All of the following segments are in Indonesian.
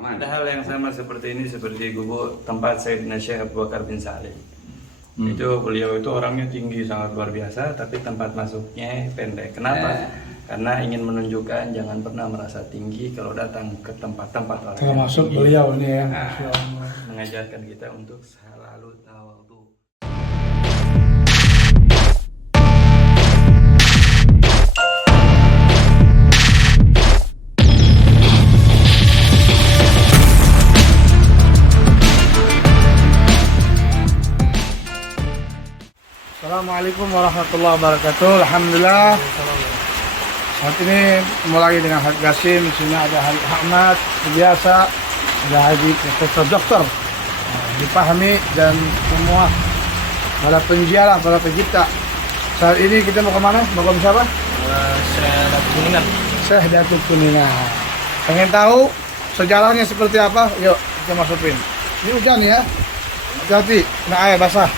Ada hal yang sama seperti ini, seperti gubuk tempat Sayyidina Syekh Abu Bakar bin Salim. Itu beliau itu orangnya tinggi, sangat luar biasa, tapi tempat masuknya pendek. Kenapa? Karena ingin menunjukkan jangan pernah merasa tinggi kalau datang ke tempat-tempat orang. Termasuk beliau ini ya. Mengajarkan kita untuk selalu tawadhu. Assalamualaikum warahmatullahi wabarakatuh. Alhamdulillah. Saat ini mulai dengan Haji Qasim. Di sini ada Haji Ahmad, biasa, ada Haji Profesor Doktor. Dipahami dan semua para penjiarah, para pencipta. Saat ini kita mau kemana? Mau ke siapa? Syekh Datuk Kuningan. Syekh Datuk Kuningan. Pengen tahu sejarahnya seperti apa? Yuk kita masukin. Ini hujan ya. Hati-hati, kena air basah.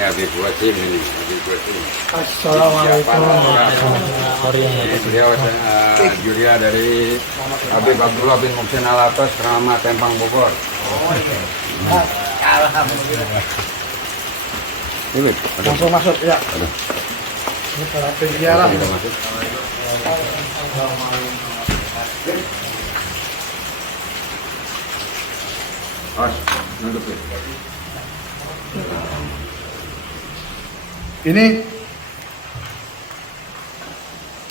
Habib Wasim ini, Habib Wasim. Assalamualaikum. Beliau Julia dari Habib Abdullah bin Muhsin Al-Atas, Keramat Tempang Bogor. Alhamdulillah. Ini Langsung masuk ya. Ini para penjiarah. Kita masuk. Os, nunduk ya. Ini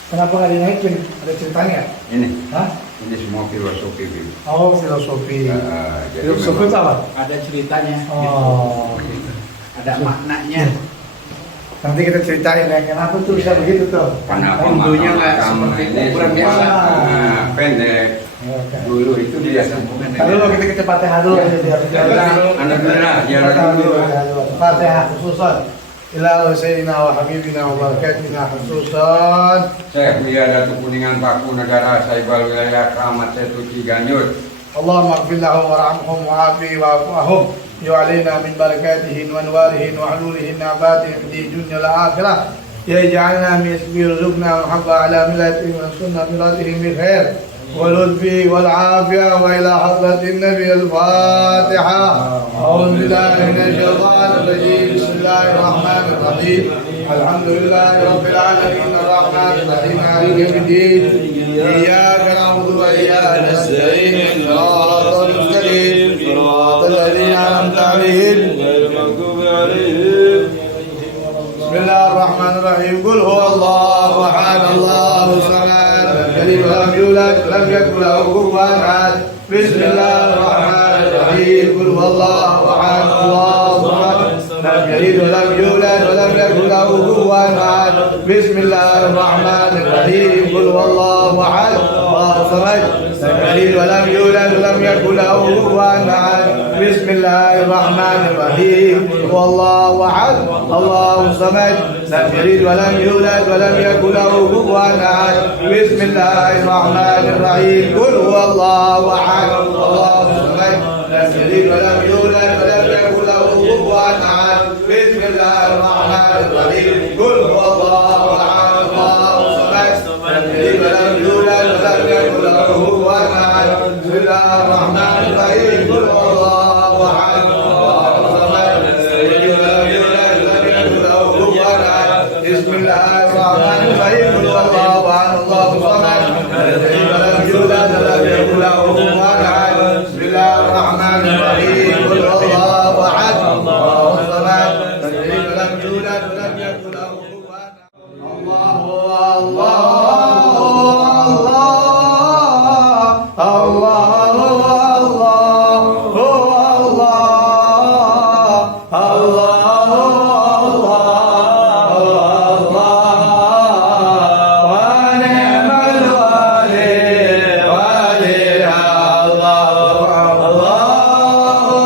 kenapa nggak dinaikin? Ada ceritanya? Ini, Hah? ini semua filosofi. Bim. Oh, filosofi. Jadi Filosofi itu apa? Ada ceritanya. Oh, Ada maknanya. nanti kita ceritain ya kenapa tuh bisa begitu tuh. Karena Tentunya nggak pemakaman seperti ini kuburan semua, biasa. pendek. Oke. Dulu itu dia Lalu kita Fatihah dulu ya biar Alhamdulillah, ya Fatihah khususan. Ila sayyidina wa habibina wa barakatina khususan. Saya Buya Datuk Kuningan Paku Negara Saibal Wilayah Keramat Setu Ciganjur. Allahumma ighfir lahum warhamhum wa'afi wa'afahum yu'alina min barakatihin wa anwarihin wa hululihin nabatihim di dunya wal akhirah ya ja'alna min yarzuqna muhabba ala millati wa sunna miratihim bil khair wal lutfi wal afiyah wa ila hadratin nabi al fatihah a'udzu billahi minasy syaithanir rajim bismillahir rahmanir rahim alhamdulillahi rabbil alamin arrahmanir rahim maliki yaumiddin iyyaka na'budu wa iyyaka nasta'in siratal mustaqim siratal ladzina an'amta 'alaihim ghairil maghdubi 'alaihim Bismillahirrahmanirrahim Qul huwallahu ahad Allahus samad lam yulad lam yakul lahu kufuwan ahad Bismillahirrahmanirrahim Qul huwallahu ahad Allahus samad lam yalid wa lam yulad wa lam yakul lahu kufuwan ahad Bismillahirrahmanirrahim Qul huwallahu ahad Allahus samad lam yalid wa lam yulad wa lam yakul lahu kufuwan ahad Bismillahirrahmanirrahim Qul huwallahu ahad Allahus samad lam yalid wa lam yulad wa lam yakul lahu kufuwan ahad Bismillahirrahmanirrahim Qul huwallahu ahad Allahus samad lam yalid wa lam yulad wa lam yakul lahu kufuwan ahad Bismillahirrahmanirrahim Qul huwallahu ahad Allahus samad lam yalid wa lam yulad wa lam yakul lahu kufuwan ahad Bismillahirrahmanirrahim Qul huwallahu ahad Allahus samad lam yalid wa lam yulad wa lam yakul lahu kufuwan ahad Bismillahirrahmanirrahim Qul huwallahu ahad Allahus samad lam yalid wa lam yulad wa lam yakul lahu kufuwan ahad Bismillahirrahmanirrahim Qul huwallahu ahad Allahus samad lam yalid wa lam yulad wa lam yakul lahu kufuwan ahad Allahu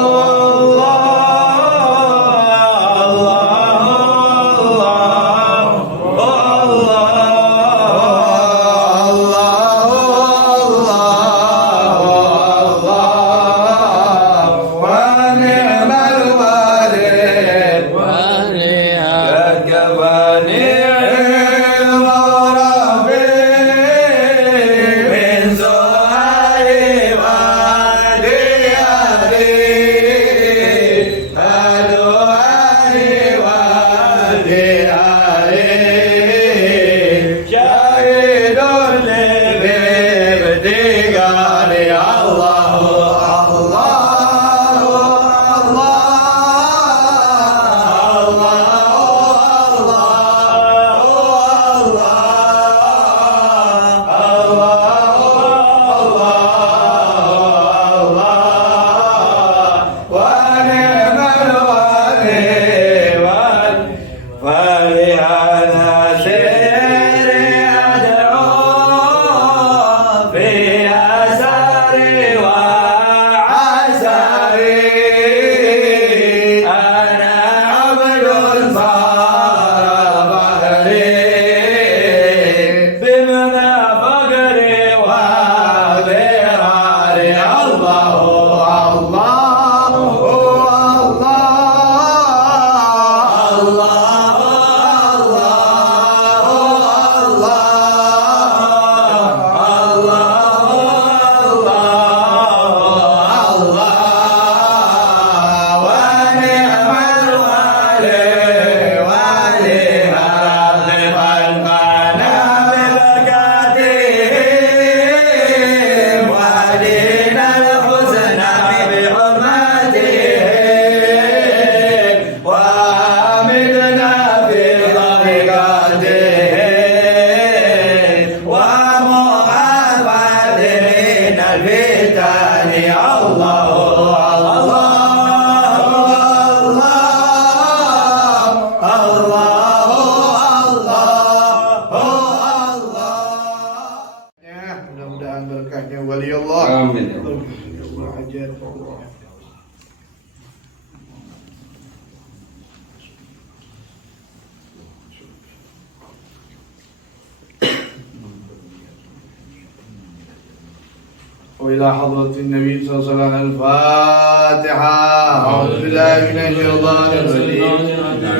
وإلى حضرة النبي صلى الله عليه وسلم الفاتحة. أعوذ بالله من الشيطان الرجيم.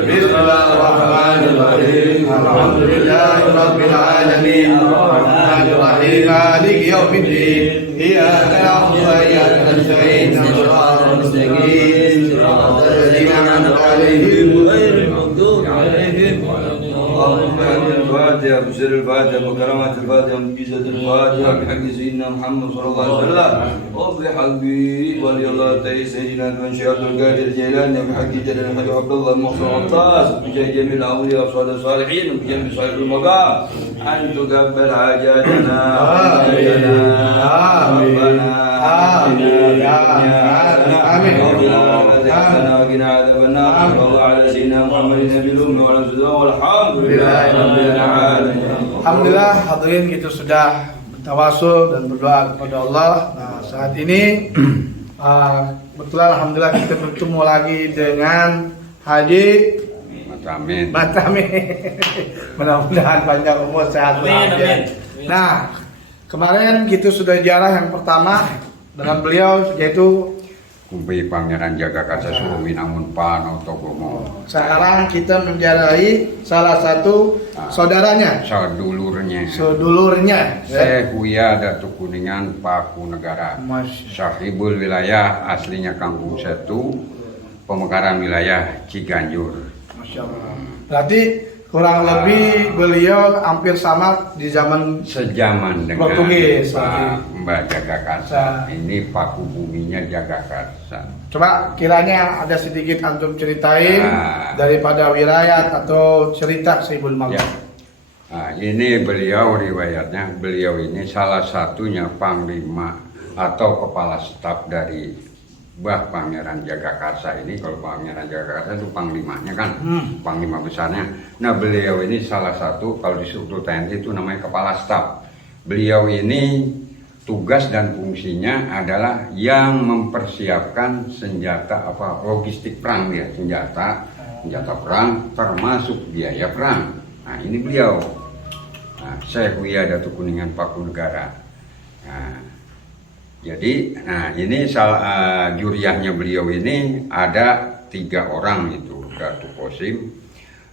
بسم الله الرحمن الرحيم. الحمد لله رب العالمين الرحمن الرحيم مالك يوم الدين. إياك نعبد وإياك نستعين اهدنا الصراط المستقيم صراط الذين أنعمت عليهم غير المغضوب عليهم ولا اللهم اهدنا الفاتحة بسر الفاتحة بكرامة الفاتحة بجزة الفاتحة بحق سيدنا محمد صلى الله عليه وسلم وبحق ولي الله تعالى سيدنا المنشي عبد القادر الجيلاني وبحق جلال الحاج عبد الله المحسن عطاس وبجاه جميع الأولياء وأصحاب الصالحين وبجميع صاحب المقام أن تقبل حاجاتنا ربنا آمين وقنا عذاب النار صلى الله على سيدنا محمد النبي الأمي وعلى آله والحمد لله رب العالمين. Alhamdulillah hadirin, kita sudah bertawasul dan berdoa kepada Allah. Nah, saat ini kebetulan alhamdulillah kita bertemu lagi dengan Haji Amin. Matami. Mudah-mudahan panjang umur, sehat walafiat. Nah, kemarin kita sudah ziarah yang pertama dengan beliau, yaitu Kumpi Pangeran Jagakarsa Suruh Minangun Panotogomo. sekarang kita menziarahi salah satu saudaranya, sedulurnya. Syekh Buya Datuk Kuningan Paku Negara. Sahibul wilayah aslinya Kampung Setu, pemekaran wilayah Ciganjur. Masya Allah. Berarti kurang lebih beliau hampir sama di zaman sejaman dengan Portugis, Mbak Jagakarsa. Ini paku buminya Jagakarsa. Coba kiranya ada sedikit antum ceritain daripada wilayah atau cerita Saibul Maghrib. Ya. Nah, ini beliau riwayatnya, beliau ini salah satunya panglima atau kepala staf dari Mbah Pangeran Jagakarsa ini. Kalau Pangeran Jagakarsa itu panglimanya kan, panglima besarnya. Nah, beliau ini salah satu, kalau di struktur TNI itu namanya kepala staf. Beliau ini tugas dan fungsinya adalah yang mempersiapkan senjata logistik perang dia, senjata perang termasuk biaya perang. Nah, ini beliau. Nah, Syekh Buya Datuk Kuningan Paku Negara. Nah, jadi, ini juriahnya beliau ini ada 3 orang itu, Datuk Kosim,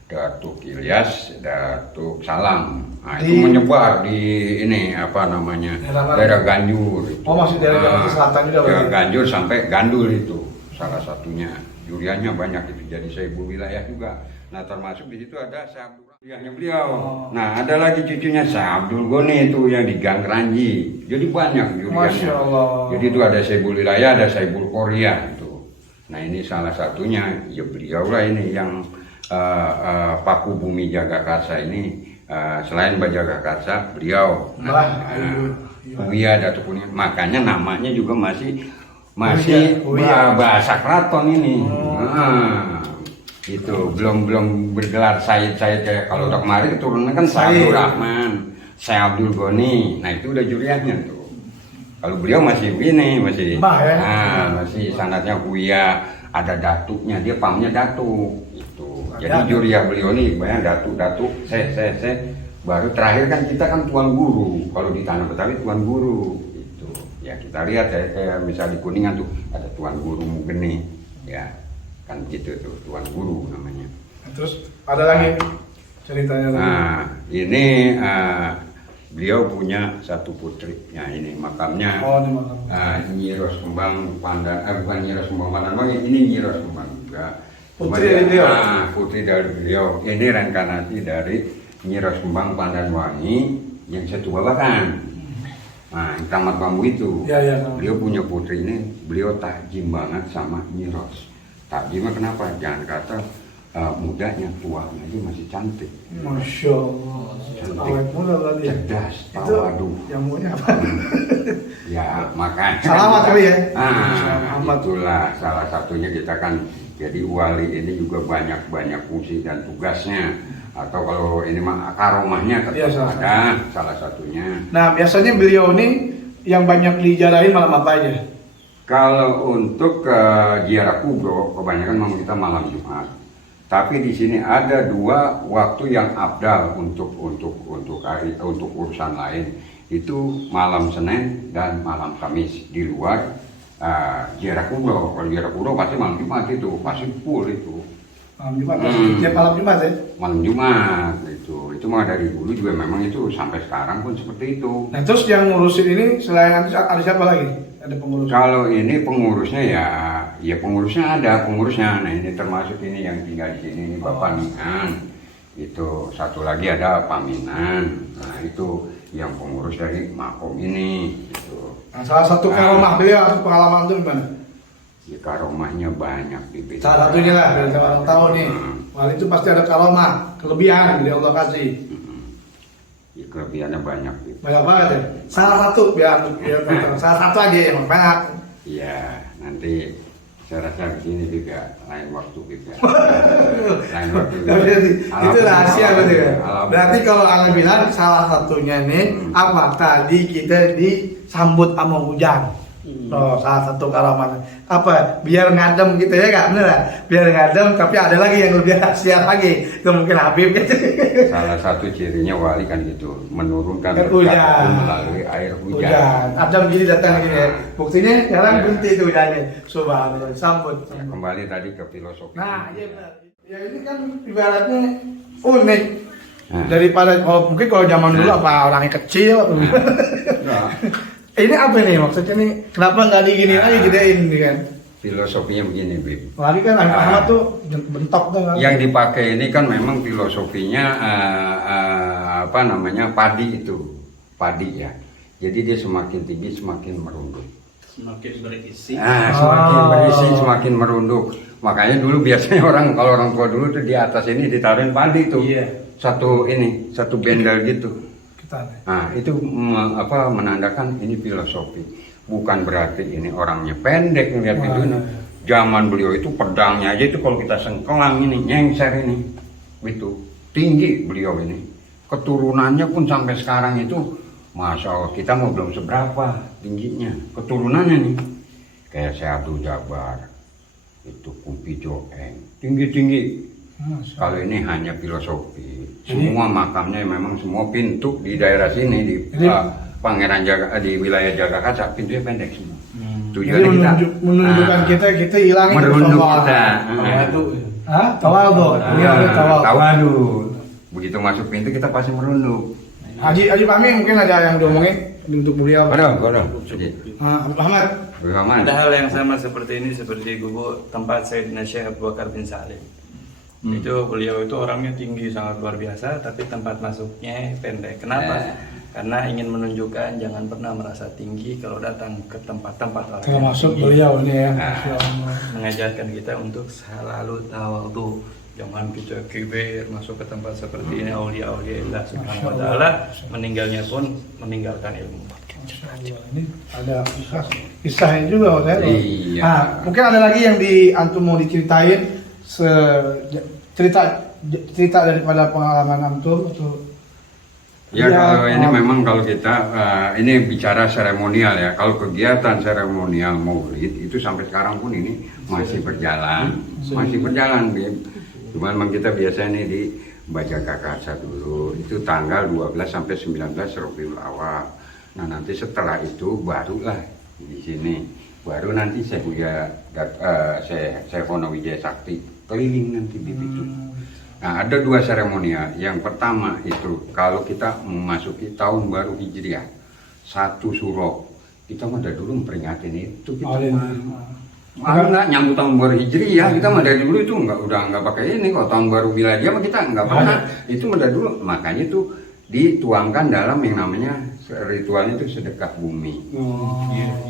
Datuk Ilyas, Datuk Salam. Nah, itu menyebar di ini daerah Ganjur. Itu. Oh, masih daerah Ganjur Selatan juga. Daerah Ganjur sampai Gandul itu salah satunya. Juriahnya banyak itu, jadi Saibul wilayah juga. Nah, termasuk di situ ada Syekh Abdul beliau. Nah, ada lagi cucunya Syekh Abdul Goni itu yang di Gang Keranji. Jadi banyak juriannya. Masya Allah. Jadi itu ada Saibul wilayah, ada Saibul Korea itu. Nah, ini salah satunya ya beliau lah ini yang Paku Bumi Jagakarsa ini. Selain Mbah Jagakarsa, beliau Buya Datuk Kuningan. Makanya namanya juga masih bahasa keraton ini. Itu belum bergelar Said kayak kalau udah kemarin keturunan kan Said Rahman, Syekh Abdul Goni. Nah, itu udah juriahnya tuh. Kalau beliau masih masih sanadnya Buya, ada datuknya, dia pamnya datuk itu. Jadi juriah beliau nih banyak datuk, saya baru terakhir kan kita kan tuan guru. Kalau di tanah Betawi tuan guru itu. Ya kita lihat kayak misal di Kuningan tuh ada tuan guru Mugeni ya. Kan gitu tuh, tuan guru namanya. Terus ada lagi ceritanya lagi. Nah, ini beliau punya satu putri. Nah, ini makamnya. Oh, ini makamnya. Nyi Ros Kembang Pandan, bukan Nyi Ros Kembang Pandan, ini Nyi Ros Kembang juga. Putri dari beliau. Putri dari beliau. Ini reinkarnasi dari Nyi Ros Kembang Pandanwangi yang satu babakan. Nah, yang tamat bambu itu. Ya. Beliau punya putri ini, beliau takjim banget sama Nyi Ros. Takjimnya kenapa? Jangan kata mudanya, tuanya dia masih cantik. Masya Allah. Awet muda berarti. Cerdas, tawadhu. Jamunya apa? Ya, makanya. Selamat kali ya. Itulah salah satunya kita kan jadi wali ini juga banyak fungsi dan tugasnya. Atau kalau ini mah karomahnya tetap ada salah satunya. Nah, biasanya beliau ini yang banyak dijarahin malam apa aja? Kalau untuk ziarah kubro kebanyakan memang kita malam Jumat. Tapi di sini ada dua waktu yang abdal untuk urusan lain. Itu malam Senin dan malam Kamis di luar ziarah kubro. Kalau ziarah kubro pasti malam Jumat itu, pasti full itu. Malam Jumat, tiap malam Jumat ya? Malam Jumat itu mah dari dulu juga memang itu sampai sekarang pun seperti itu. Nah terus yang ngurusin ini selain ada siapa lagi? Ada pengurus? Kalau ini pengurusnya ya pengurusnya ada pengurusnya. Nah ini termasuk ini yang tinggal di sini ini Bapak Nian. Itu satu lagi ada Paminan. Nah itu yang pengurus dari makom ini. Gitu. Nah, salah satu karomah beliau atau pengalaman itu gimana? Ya karomahnya banyak di BPT. Salah satunya lah, biar orang tahu nih. Wal itu pasti ada karomah, kelebihan yang Allah kasih. Ya, kelebihannya banyak. Gitu. Banyak banget ya. Salah satu biar salah satu aja yang banyak. Iya, nanti saya rasa begini juga lain waktu juga. Lain waktu. Itu rahasia berarti kan. Alhamdulillah. Berarti kalau Anda bilang salah satunya nih apa? Tadi kita disambut sama hujan. Oh, salah satu karomah apa? Biar ngadem gitu ya kak, bener gak? Biar ngadem, tapi ada lagi yang lebih rahasia lagi. Itu mungkin Habib gitu. Salah satu cirinya wali kan gitu, menurunkan Hujan. berkat melalui air hujan. Adam gini datang gini ya. Buktinya sekarang berhenti itu hujannya. Subhanallah, sambut. Ya, kembali tadi ke filosofi. Nah, iya benar. Ya ini kan ibaratnya unik. Nah. Daripada kalau mungkin kalau zaman dulu apa orangnya kecil atau Nah, ini apa nih maksudnya nih? Kenapa nggak digini aja gedein nih kan? filosofinya begini, Bib. Lari kan Ahmad tuh bentok tuh kan? Yang dipakai ini kan memang filosofinya apa namanya padi itu, padi ya. Jadi dia semakin tinggi semakin merunduk. Semakin berisi. Semakin berisi semakin merunduk. Makanya dulu biasanya kalau orang tua dulu tuh di atas ini ditaruhin padi tuh. Iya. Satu bendel gitu. Kita nih. Nah itu menandakan ini filosofi. Bukan berarti ini orangnya pendek ngeliat itu. Zaman beliau itu pedangnya aja itu kalau kita sengkelang ini nyengser ini, itu tinggi beliau ini. Keturunannya pun sampai sekarang itu, masya Allah kita mau belum seberapa tingginya. Keturunannya nih kayak Syekh Abdul Jabar, itu Kumpi Joeng, tinggi. Kalau ini hanya filosofi. Semua makamnya memang semua pintu di daerah sini di Pangeran di wilayah Jagakarsa pintunya pendek semua. Jadi menunjukkan kita hilangin merunduk kita. Tawadu. Tawadu. Begitu masuk pintu kita pasti merunduk. Haji Pami mungkin ada yang diomongin untuk beliau. Ada. Muhammad. Ada hal yang sama seperti ini, seperti gubuk tempat Sayyidina Syekh Abu Bakar bin Salim. Itu beliau itu orangnya tinggi sangat luar biasa, tapi tempat masuknya pendek. Kenapa? Karena ingin menunjukkan jangan pernah merasa tinggi kalau datang ke tempat-tempat orang. Kalau masuk beliau ini ya. Mengajarkan kita untuk selalu tawadhu. Jangan kita kibir masuk ke tempat seperti ini. Aulia-aulia Allah Subhanahu wa taala meninggalnya pun meninggalkan ilmu. Ini ada kisahnya juga ya. Iya. Mungkin ada lagi yang antum mau diceritain cerita daripada pengalaman antum atau ya kalau ini memang kalau kita ini bicara seremonial ya. Kalau kegiatan seremonial Maulid itu sampai sekarang pun ini masih berjalan, Bim. Cuman memang kita biasanya nih di Jagakarsa dulu itu tanggal 12 sampai 19 Rabiul Awal. Nah nanti setelah itu barulah di sini baru nanti saya punya saya Hono Wijaya Sakti keliling nanti di situ. Nah ada dua seremonial. Yang pertama itu kalau kita memasuki tahun baru Hijriah 1 Suro, kita mah dari dulu memperingatin itu. Nggak nyambut tahun baru Hijriah, kita mah dari dulu itu udah nggak pakai ini kok tahun baru Miladiyah mah kita nggak pernah. Itu mah dari dulu, makanya itu dituangkan dalam yang namanya ritualnya itu sedekah bumi.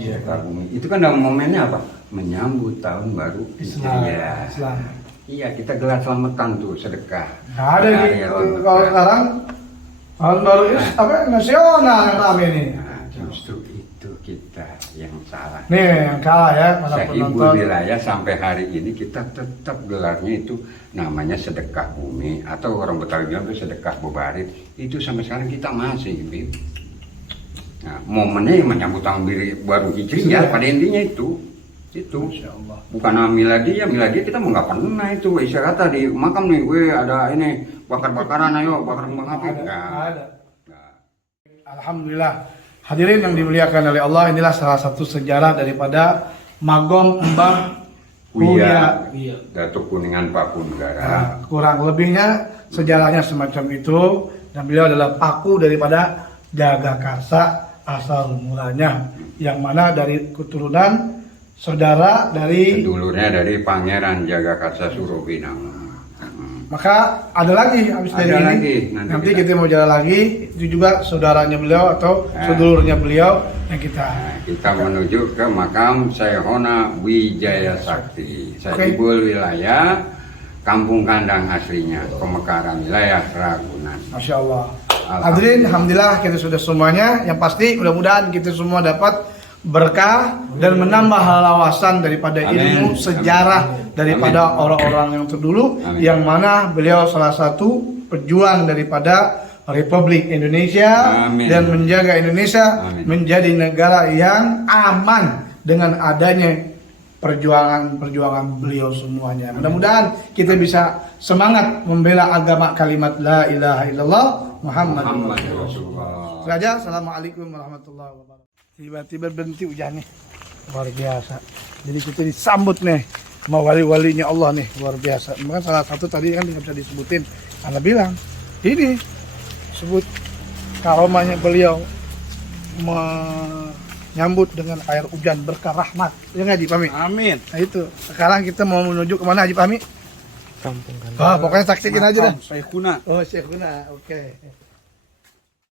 Sedekah bumi. Itu kan dalam momennya apa? Menyambut tahun baru Hijriah. Iya, kita gelar selamatan tuh sedekah. Nah, ada kalau sekarang tahun baru apa nasional yang rame nih. Nah, justru itu kita yang salah. Nih yang kalah ya, Sehibul wilayah sampai hari ini kita tetap gelarnya itu namanya sedekah bumi atau orang Betawi bilang itu sedekah bobarit. Itu sampai sekarang kita masih, Bib. Nah, momennya menyambut tahun baru Hijriah pada intinya itu. Masya Allah. Bukan miladi kita mau nggak pernah itu. Saya kata di makam nih, ada ini bakar-bakaran, ayo bakar kembang api. Ada. Alhamdulillah. Hadirin yang dimuliakan oleh Allah, inilah salah satu sejarah daripada Magom Mbah Uya. Datuk Kuningan Paku Negara. Nah, kurang lebihnya sejarahnya semacam itu, dan beliau adalah paku daripada Jagakarsa asal mulanya, yang mana dari keturunan saudara dari. Dulurnya dari Pangeran Jagakarsa Surobinang. Maka ada lagi habis dari Ada ini. lagi, Nanti kita mau jalan lagi. Itu juga saudaranya beliau atau sedulurnya beliau yang kita. Kita menuju ke makam Syekhona Wijaya Sakti, Oke. Saibul wilayah kampung kandang aslinya, Pemekaran wilayah Ragunan. Masya Allah. Hadirin, alhamdulillah kita sudah semuanya. Yang pasti mudah-mudahan kita semua dapat berkah dan menambah wawasan daripada Amin. ilmu sejarah daripada orang-orang yang terdulu. Amin. Yang mana beliau salah satu pejuang daripada Republik Indonesia. Amin. Dan menjaga Indonesia Amin. menjadi negara yang aman dengan adanya perjuangan beliau semuanya. Mudah-mudahan kita bisa semangat membela agama kalimat la ilaha illallah Muhammad Rasulullah. Raja. Assalamualaikum warahmatullahi wabarakatuh. Tiba-tiba berhenti hujannya, luar biasa. Jadi kita disambut nih sama wali-walinya Allah nih, luar biasa. Maka salah satu tadi kan nggak bisa disebutin, Anda bilang ini sebut karomahnya beliau menyambut dengan air hujan berkah rahmat. Ya nggak Haji Pami? Amin. Nah itu. Sekarang kita mau menuju kemana Haji Pami? Kampung kan. Wah, pokoknya saksikan aja dah. Syekhuna. Oh, Syekhuna, oke.